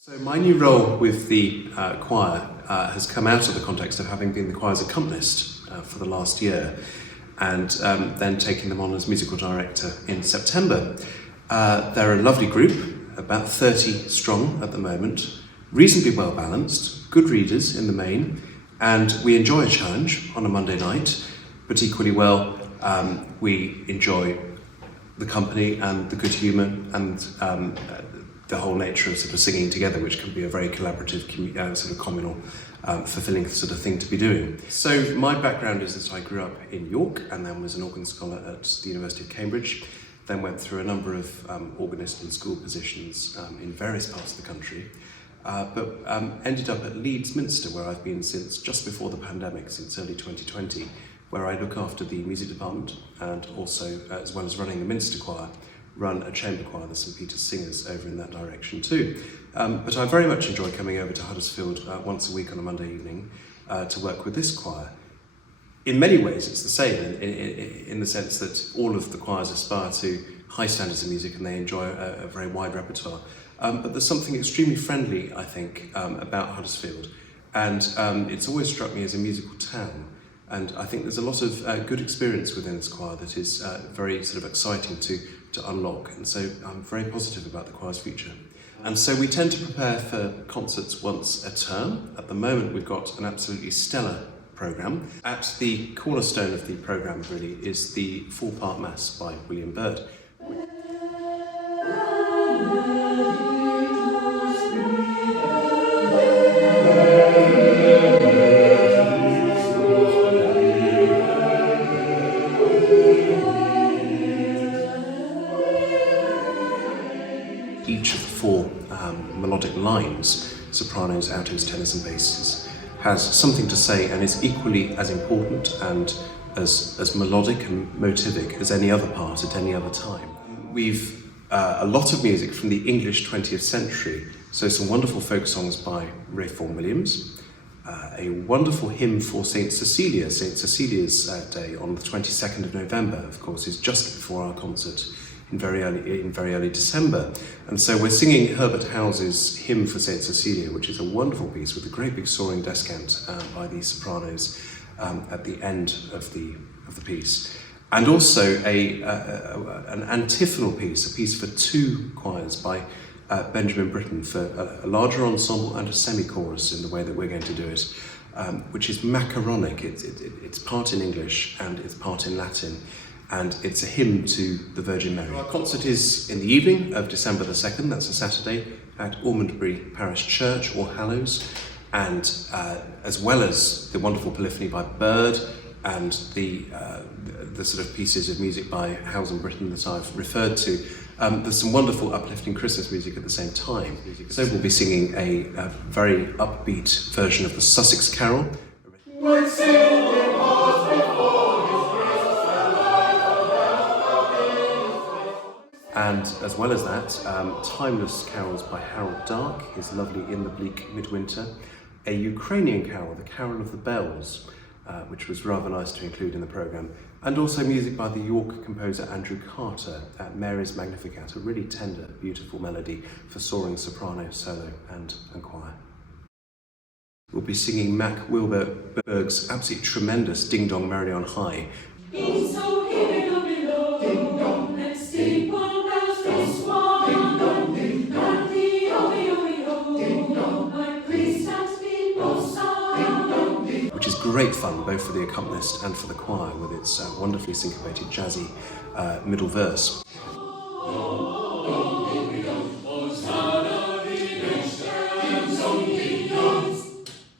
So my new role with the choir has come out of the context of having been the choir's accompanist for the last year, and then taking them on as musical director in September. They're a lovely group, about 30 strong at the moment, reasonably well balanced, good readers in the main, and we enjoy a challenge on a Monday night, but equally well we enjoy the company and the good humour and the whole nature of sort of singing together, which can be a very collaborative, sort of communal, fulfilling sort of thing to be doing. So my background is that I grew up in York and then was an organ scholar at the University of Cambridge, then went through a number of organist and school positions in various parts of the country, but ended up at Leeds Minster, where I've been since just before the pandemic, since early 2020, where I look after the music department and also, as well as running the Minster Choir, run a chamber choir, the St Peter's Singers, over in that direction too. But I very much enjoy coming over to Huddersfield once a week on a Monday evening to work with this choir. In many ways it's the same in the sense that all of the choirs aspire to high standards of music and they enjoy a very wide repertoire. But there's something extremely friendly, I think, about Huddersfield, and it's always struck me as a musical town. And I think there's a lot of good experience within this choir that is very sort of exciting to unlock, and so I'm very positive about the choir's future. And so we tend to prepare for concerts once a term. At the moment we've got an absolutely stellar programme. At the cornerstone of the programme really is the 4-part Mass by William Byrd. Each of the 4 melodic lines, sopranos, altos, tenors and basses, has something to say and is equally as important and as melodic and motivic as any other part at any other time. We've a lot of music from the English 20th century, so some wonderful folk songs by Ralph Vaughan Williams, a wonderful hymn for St Cecilia. St Cecilia's Day on the 22nd of November, of course, is just before our concert in very early December. And so we're singing Herbert House's Hymn for St Cecilia, which is a wonderful piece with a great big soaring descant by the sopranos at the end of the piece. And also an antiphonal piece, a piece for 2 choirs by Benjamin Britten, for a larger ensemble and a semi-chorus in the way that we're going to do it, which is macaronic. It's part in English and it's part in Latin, and it's a hymn to the Virgin Mary. Our concert is in the evening of December the 2nd, that's a Saturday, at Almondbury Parish Church, All Hallows, and as well as the wonderful polyphony by Byrd and the sort of pieces of music by Howes and Britten that I've referred to, there's some wonderful uplifting Christmas music at the same time. So we'll be singing a very upbeat version of the Sussex Carol. And as well as that, timeless carols by Harold Dark, his lovely In the Bleak Midwinter, a Ukrainian carol, the Carol of the Bells, which was rather nice to include in the programme, and also music by the York composer Andrew Carter, Mary's Magnificat, a really tender, beautiful melody for soaring soprano, solo and choir. We'll be singing Mac Wilberg's absolutely tremendous Ding Dong Merrily on High. Which is great fun both for the accompanist and for the choir with its wonderfully syncopated jazzy middle verse.